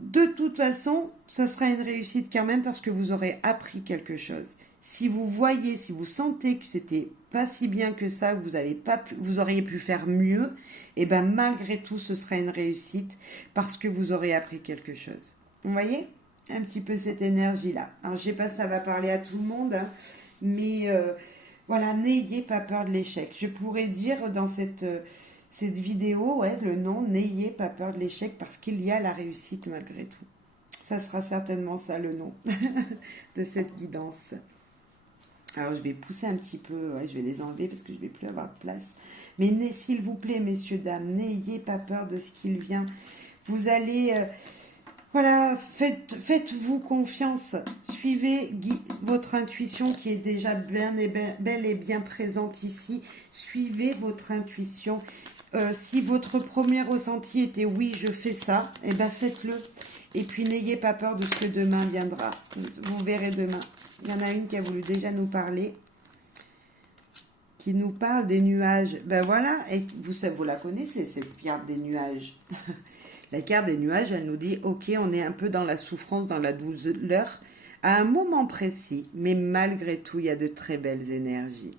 de toute façon, ça sera une réussite quand même parce que vous aurez appris quelque chose. Si vous voyez, si vous sentez que c'était pas si bien que ça, que vous auriez pu faire mieux, et bien malgré tout, ce sera une réussite parce que vous aurez appris quelque chose. Vous voyez un petit peu cette énergie-là. Alors, je sais pas si ça va parler à tout le monde, hein, mais voilà, n'ayez pas peur de l'échec. Je pourrais dire dans cette vidéo, ouais, le nom, n'ayez pas peur de l'échec parce qu'il y a la réussite malgré tout. Ça sera certainement ça le nom de cette guidance. Alors, je vais pousser un petit peu, ouais, je vais les enlever parce que je ne vais plus avoir de place. Mais s'il vous plaît, messieurs, dames, n'ayez pas peur de ce qu'il vient. Vous allez, voilà, faites-vous confiance. Suivez votre intuition qui est déjà bel et bien présente ici. Suivez votre intuition. Si votre premier ressenti était oui, je fais ça, eh bien faites-le. Et puis n'ayez pas peur de ce que demain viendra. Vous verrez demain. Il y en a une qui a voulu déjà nous parler, qui nous parle des nuages. Ben voilà, et vous la connaissez, cette carte des nuages. La carte des nuages, elle nous dit, ok, on est un peu dans la souffrance, dans la douleur, à un moment précis, mais malgré tout, il y a de très belles énergies.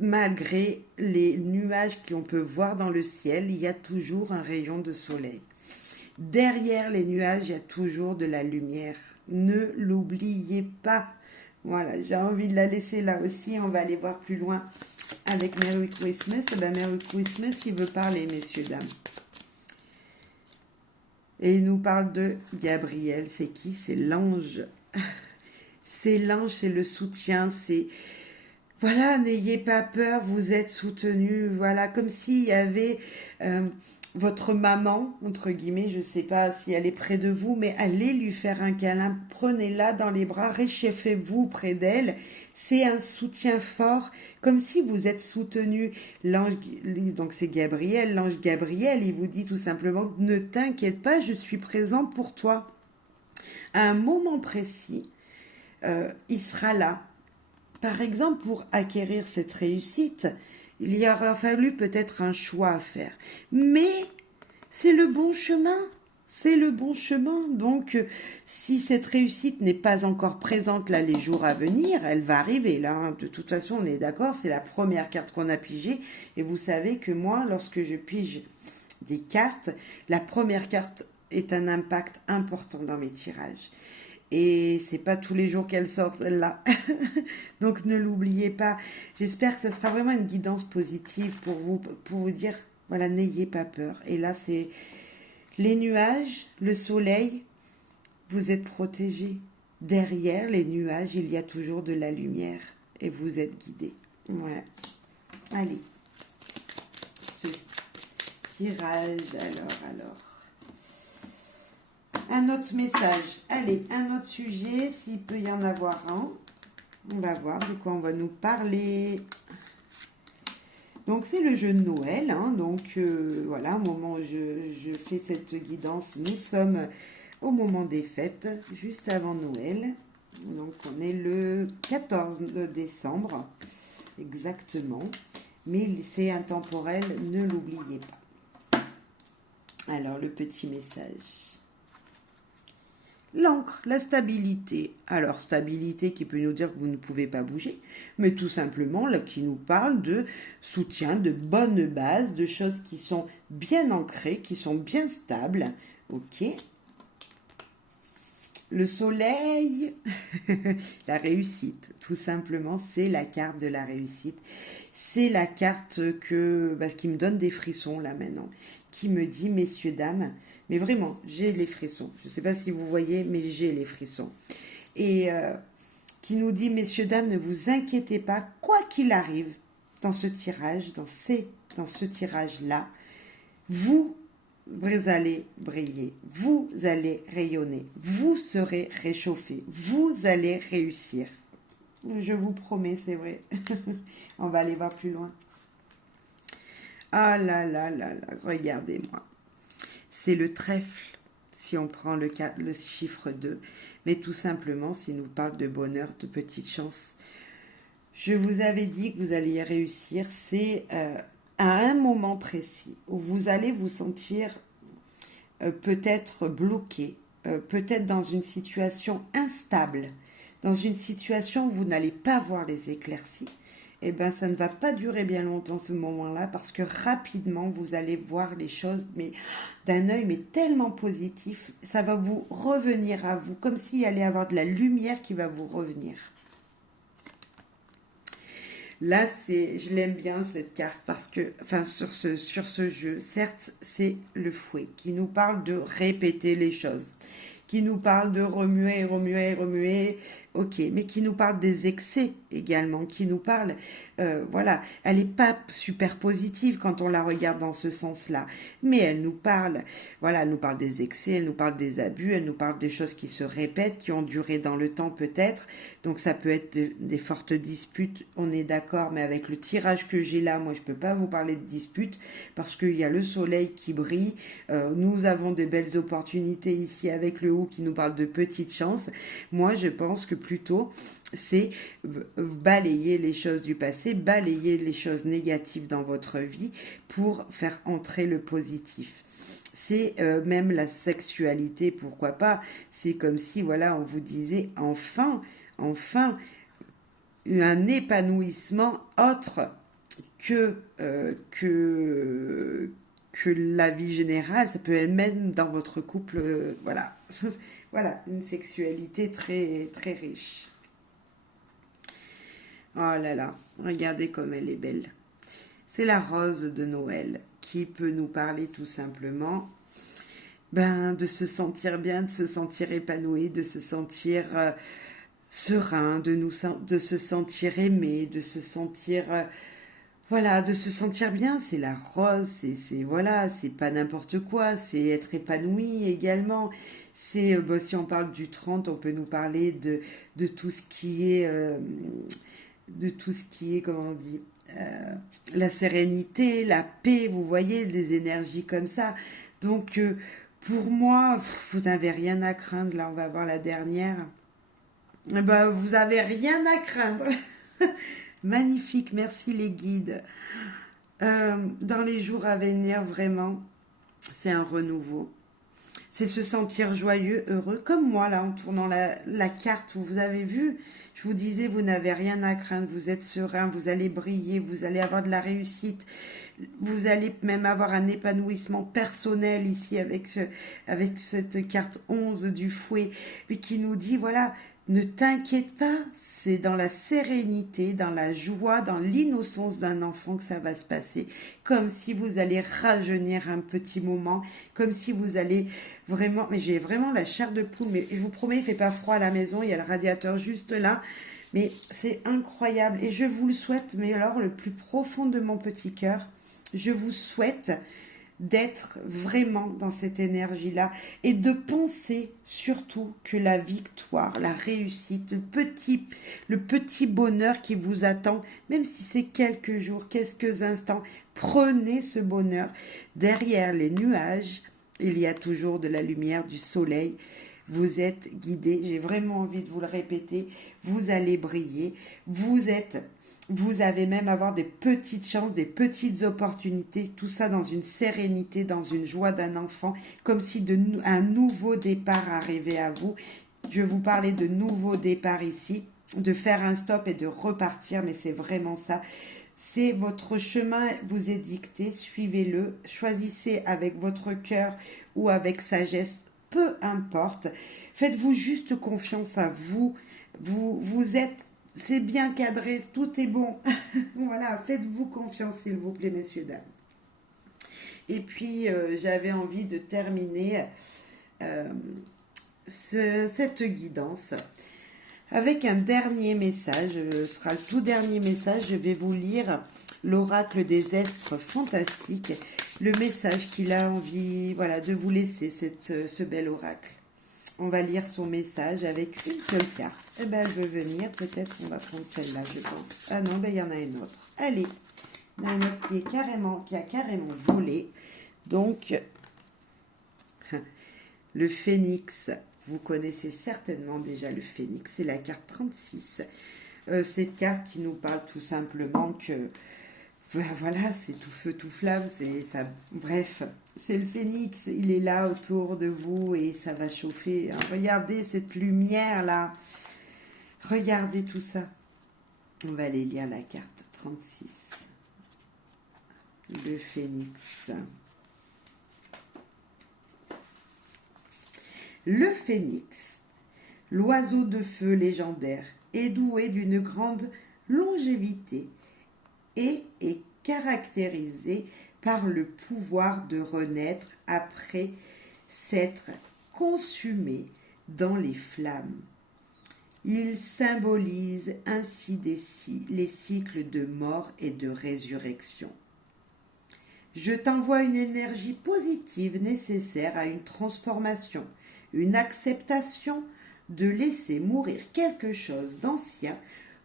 Malgré les nuages qu'on peut voir dans le ciel, il y a toujours un rayon de soleil. Derrière les nuages, il y a toujours de la lumière. Ne l'oubliez pas. Voilà, j'ai envie de la laisser là aussi. On va aller voir plus loin avec Merry Christmas. Eh ben, Merry Christmas, il veut parler, messieurs, dames. Et il nous parle de Gabriel. C'est qui? C'est l'ange. C'est l'ange, c'est le soutien, c'est... Voilà, n'ayez pas peur, vous êtes soutenus. Voilà, comme s'il y avait votre maman, entre guillemets, je ne sais pas si elle est près de vous, mais allez lui faire un câlin, prenez-la dans les bras, réchauffez-vous près d'elle. C'est un soutien fort, comme si vous êtes soutenu. L'ange, donc c'est Gabriel, l'ange Gabriel, il vous dit tout simplement, ne t'inquiète pas, je suis présent pour toi. À un moment précis, il sera là. Par exemple, pour acquérir cette réussite, il y aura fallu peut-être un choix à faire. Mais c'est le bon chemin. c'est le bon chemin. Donc, si cette réussite n'est pas encore présente là les jours à venir, elle va arriver là, hein. De toute façon, on est d'accord, c'est la première carte qu'on a pigée. Et vous savez que moi, lorsque je pige des cartes, la première carte est un impact important dans mes tirages. Et c'est pas tous les jours qu'elle sort celle-là. Donc ne l'oubliez pas. J'espère que ce sera vraiment une guidance positive pour vous dire, voilà, n'ayez pas peur. Et là, c'est les nuages, le soleil, vous êtes protégés. Derrière les nuages, il y a toujours de la lumière. Et vous êtes guidés. Ouais. Allez. Ce tirage, alors. Un autre message. Allez, un autre sujet, s'il peut y en avoir un. On va voir de quoi on va nous parler. Donc, c'est le jeu de Noël. Hein. Donc, voilà, au moment où je fais cette guidance, nous sommes au moment des fêtes, juste avant Noël. Donc, on est le 14 décembre, exactement. Mais c'est intemporel, ne l'oubliez pas. Alors, le petit message. L'encre, la stabilité. Alors, stabilité qui peut nous dire que vous ne pouvez pas bouger, mais tout simplement, là, qui nous parle de soutien, de bonnes bases, de choses qui sont bien ancrées, qui sont bien stables. Ok. Le soleil, la réussite, tout simplement, c'est la carte de la réussite. C'est la carte qui me donne des frissons, là, maintenant, qui me dit, messieurs, dames, mais vraiment, j'ai les frissons. Je ne sais pas si vous voyez, mais j'ai les frissons. Et qui nous dit, messieurs, dames, ne vous inquiétez pas, quoi qu'il arrive dans ce tirage, dans ce tirage-là, vous allez briller, vous allez rayonner, vous serez réchauffé, vous allez réussir. Je vous promets, c'est vrai. On va aller voir plus loin. Ah là là là là, regardez-moi. C'est le trèfle, si on prend le chiffre 2. Mais tout simplement, s'il nous parle de bonheur, de petite chance. Je vous avais dit que vous alliez réussir. C'est à un moment précis où vous allez vous sentir peut-être bloqué, peut-être dans une situation instable, dans une situation où vous n'allez pas voir les éclaircies. Eh bien, ça ne va pas durer bien longtemps ce moment-là parce que rapidement, vous allez voir les choses mais d'un œil mais tellement positif. Ça va vous revenir à vous, comme s'il allait y avoir de la lumière qui va vous revenir. Là, je l'aime bien cette carte parce que, enfin, sur ce jeu, certes, c'est le fouet qui nous parle de répéter les choses, qui nous parle de remuer, remuer, remuer, ok, mais qui nous parle des excès également, qui nous parle, voilà, elle n'est pas super positive quand on la regarde dans ce sens-là, mais elle nous parle, voilà, elle nous parle des excès, elle nous parle des abus, elle nous parle des choses qui se répètent, qui ont duré dans le temps peut-être, donc ça peut être des fortes disputes, on est d'accord, mais avec le tirage que j'ai là, moi je peux pas vous parler de disputes, parce qu'il y a le soleil qui brille, nous avons de belles opportunités ici avec le haut qui nous parle de petites chances. Moi je pense que plutôt c'est balayer les choses du passé, balayer les choses négatives dans votre vie pour faire entrer le positif. C'est même la sexualité, pourquoi pas. C'est comme si, voilà, on vous disait enfin, un épanouissement autre que la vie générale. Ça peut être même dans votre couple, voilà. Voilà, une sexualité très, très riche. Oh là là, regardez comme elle est belle. C'est la rose de Noël qui peut nous parler tout simplement de se sentir bien, de se sentir épanoui, de se sentir serein, de se sentir aimé, de se sentir voilà, de se sentir bien. C'est la rose, voilà, c'est pas n'importe quoi, c'est être épanoui également. C'est si on parle du 30, on peut nous parler de tout ce qui est comment on dit, la sérénité, la paix, vous voyez, des énergies comme ça. Donc, pour moi, vous n'avez rien à craindre. Là, on va voir la dernière. Vous n'avez rien à craindre. Magnifique, merci les guides. Dans les jours à venir, vraiment, c'est un renouveau. c'est se sentir joyeux, heureux, comme moi, là, en tournant la carte, vous avez vu, je vous disais, vous n'avez rien à craindre, vous êtes serein, vous allez briller, vous allez avoir de la réussite, vous allez même avoir un épanouissement personnel ici avec cette carte 11 du fouet, mais qui nous dit, voilà, ne t'inquiète pas, c'est dans la sérénité, dans la joie, dans l'innocence d'un enfant que ça va se passer. Comme si vous allez rajeunir un petit moment, comme si vous allez vraiment... Mais j'ai vraiment la chair de poule, mais je vous promets, il ne fait pas froid à la maison, il y a le radiateur juste là. Mais c'est incroyable et je vous le souhaite, mais alors le plus profond de mon petit cœur, je vous souhaite d'être vraiment dans cette énergie-là et de penser surtout que la victoire, la réussite, le petit bonheur qui vous attend, même si c'est quelques jours, quelques instants, prenez ce bonheur. Derrière les nuages, il y a toujours de la lumière, du soleil. Vous êtes guidé, j'ai vraiment envie de vous le répéter, vous allez briller, vous avez même avoir des petites chances, des petites opportunités, tout ça dans une sérénité, dans une joie d'un enfant, comme si un nouveau départ arrivait à vous. Je vous parlais de nouveau départ ici, de faire un stop et de repartir, mais c'est vraiment ça. C'est votre chemin vous est dicté, suivez-le, choisissez avec votre cœur ou avec sagesse, peu importe. Faites-vous juste confiance à vous. Vous êtes, c'est bien cadré, tout est bon. Voilà, faites-vous confiance, s'il vous plaît, messieurs, dames. Et puis, j'avais envie de terminer cette guidance avec un dernier message. Ce sera le tout dernier message. Je vais vous lire l'oracle des êtres fantastiques, le message qu'il a envie, voilà, de vous laisser, ce bel oracle. On va lire son message avec une seule carte. Eh bien, elle veut venir. Peut-être on va prendre celle-là, je pense. Ah non, ben, il y en a une autre. Allez. Il y en a une autre qui a carrément volé. Donc, le phénix. Vous connaissez certainement déjà le phénix. C'est la carte 36. Cette carte qui nous parle tout simplement que... Voilà, c'est tout feu, tout flamme, c'est ça. Bref, c'est le phénix, il est là autour de vous et ça va chauffer. Regardez cette lumière là. Regardez tout ça. On va aller lire la carte 36. Le phénix. Le phénix, l'oiseau de feu légendaire, est doué d'une grande longévité et est caractérisé par le pouvoir de renaître après s'être consumé dans les flammes. Il symbolise ainsi les cycles de mort et de résurrection. Je t'envoie une énergie positive nécessaire à une transformation, une acceptation de laisser mourir quelque chose d'ancien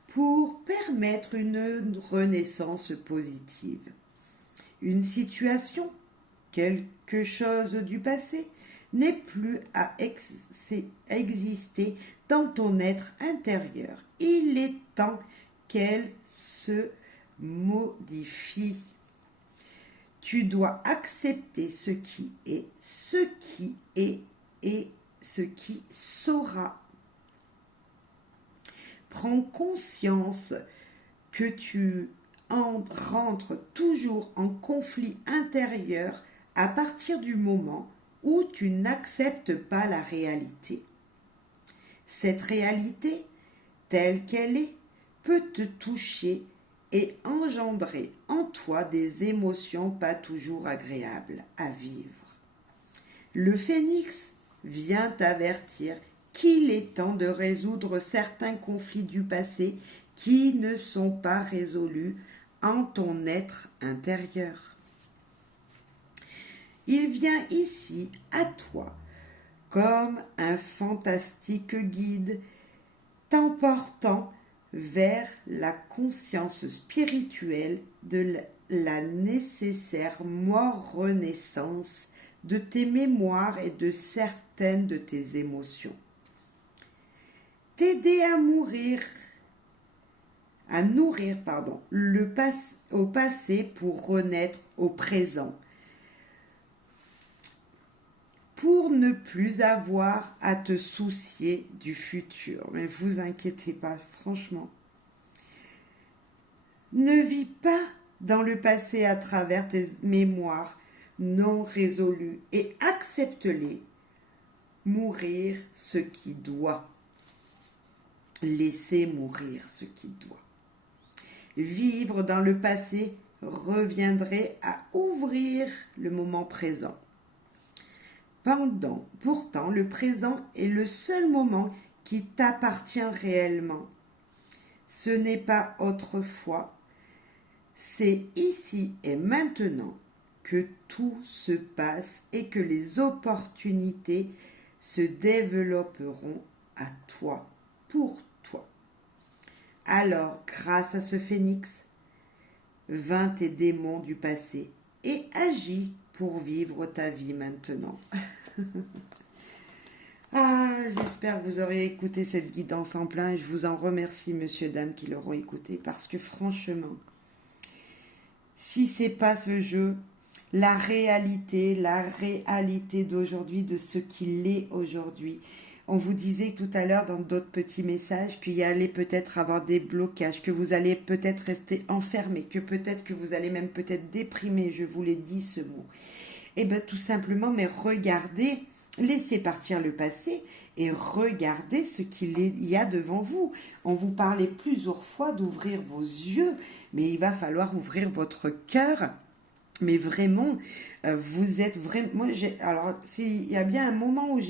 pour permettre une renaissance positive. Une situation, quelque chose du passé, n'est plus à exister dans ton être intérieur. Il est temps qu'elle se modifie. Tu dois accepter ce qui est et ce qui sera. Prends conscience que tu rentres toujours en conflit intérieur à partir du moment où tu n'acceptes pas la réalité. Cette réalité, telle qu'elle est, peut te toucher et engendrer en toi des émotions pas toujours agréables à vivre. Le phénix vient t'avertir qu'il est temps de résoudre certains conflits du passé qui ne sont pas résolus en ton être intérieur. Il vient ici à toi comme un fantastique guide t'emportant vers la conscience spirituelle de la nécessaire renaissance de tes mémoires et de certaines de tes émotions. T'aider à nourrir au passé pour renaître au présent. pour ne plus avoir à te soucier du futur. Mais vous inquiétez pas, franchement. Ne vis pas dans le passé à travers tes mémoires non résolues et accepte-les. Mourir ce qui doit. Laisser mourir ce qui doit. Vivre dans le passé reviendrait à ouvrir le moment présent. Pourtant, le présent est le seul moment qui t'appartient réellement. Ce n'est pas autrefois, c'est ici et maintenant que tout se passe et que les opportunités se développeront à toi, pour toi. Alors, grâce à ce phénix, vainc tes démons du passé et agis pour vivre ta vie maintenant. Ah, j'espère que vous aurez écouté cette guidance en plein et je vous en remercie, monsieur, dame, qui l'auront écouté, parce que franchement, si c'est pas ce jeu, la réalité d'aujourd'hui, de ce qu'il est aujourd'hui. On vous disait tout à l'heure dans d'autres petits messages qu'il y allait peut-être avoir des blocages, que vous allez peut-être rester enfermé, que peut-être que vous allez même peut-être déprimer, je vous l'ai dit ce mot. Et bien tout simplement, mais regardez, laissez partir le passé et regardez ce qu'il y a devant vous. On vous parlait plusieurs fois d'ouvrir vos yeux, mais il va falloir ouvrir votre cœur. Mais vraiment, vous êtes vraiment... Moi, alors, s'il y a bien un moment où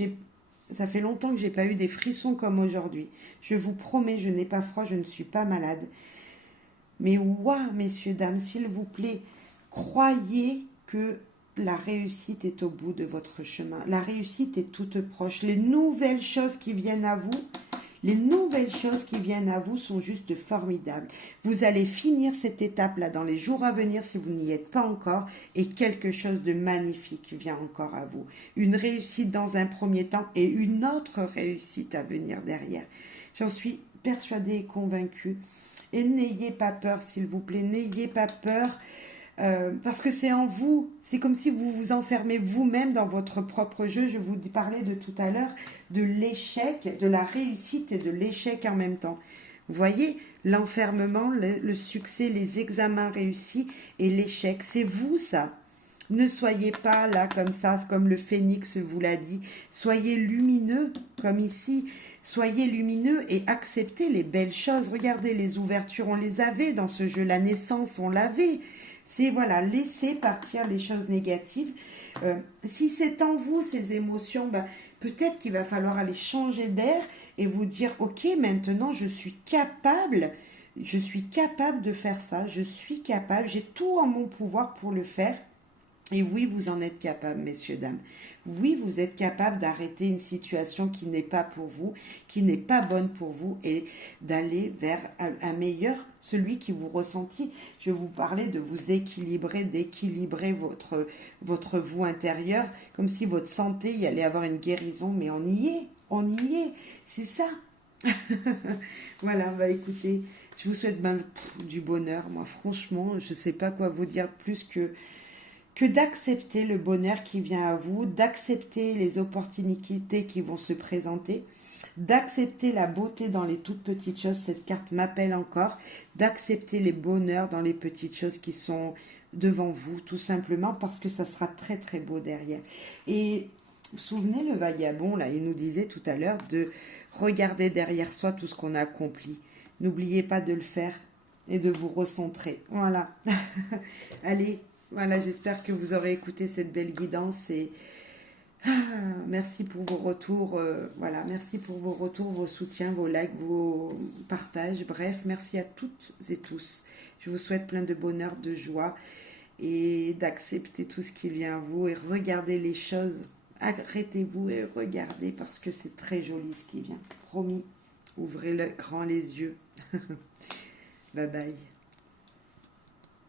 ça fait longtemps que j'ai pas eu des frissons comme aujourd'hui. Je vous promets, je n'ai pas froid, je ne suis pas malade. Mais waouh, messieurs, dames, s'il vous plaît, croyez que la réussite est au bout de votre chemin. La réussite est toute proche. Les nouvelles choses qui viennent à vous, sont juste formidables. Vous allez finir cette étape-là dans les jours à venir si vous n'y êtes pas encore et quelque chose de magnifique vient encore à vous. Une réussite dans un premier temps et une autre réussite à venir derrière. J'en suis persuadée et convaincue. Et n'ayez pas peur, s'il vous plaît, n'ayez pas peur. Parce que c'est en vous, c'est comme si vous vous enfermez vous-même dans votre propre jeu. Je vous parlais de tout à l'heure de l'échec, de la réussite et de l'échec en même temps. Vous voyez, l'enfermement, le succès, les examens réussis et l'échec, c'est vous ça. Ne soyez pas là comme ça, comme le phénix vous l'a dit. Soyez lumineux comme ici. Soyez lumineux et acceptez les belles choses. Regardez les ouvertures, on les avait dans ce jeu. La naissance, on l'avait. C'est voilà, laissez partir les choses négatives. Si c'est en vous ces émotions, peut-être qu'il va falloir aller changer d'air et vous dire, ok, maintenant je suis capable de faire ça, je suis capable, j'ai tout en mon pouvoir pour le faire. Et oui, vous en êtes capable, messieurs, dames. Oui, vous êtes capable d'arrêter une situation qui n'est pas pour vous, qui n'est pas bonne pour vous et d'aller vers un meilleur, celui qui vous ressentit. Je vous parlais de vous équilibrer, d'équilibrer votre vous intérieur, comme si votre santé, il y allait avoir une guérison, mais on y est, c'est ça. Voilà, écoutez, je vous souhaite du bonheur. Moi, franchement, je ne sais pas quoi vous dire plus que d'accepter le bonheur qui vient à vous, d'accepter les opportunités qui vont se présenter, d'accepter la beauté dans les toutes petites choses, cette carte m'appelle encore, d'accepter les bonheurs dans les petites choses qui sont devant vous, tout simplement parce que ça sera très très beau derrière. Et vous vous souvenez, le vagabond, là, il nous disait tout à l'heure de regarder derrière soi tout ce qu'on a accompli. N'oubliez pas de le faire et de vous recentrer. Voilà. Allez. Voilà, j'espère que vous aurez écouté cette belle guidance et merci pour vos retours. Voilà, merci pour vos retours, vos soutiens, vos likes, vos partages. Bref, merci à toutes et tous. Je vous souhaite plein de bonheur, de joie et d'accepter tout ce qui vient à vous et regardez les choses. Arrêtez-vous et regardez parce que c'est très joli ce qui vient. Promis, ouvrez grand les yeux. Bye bye.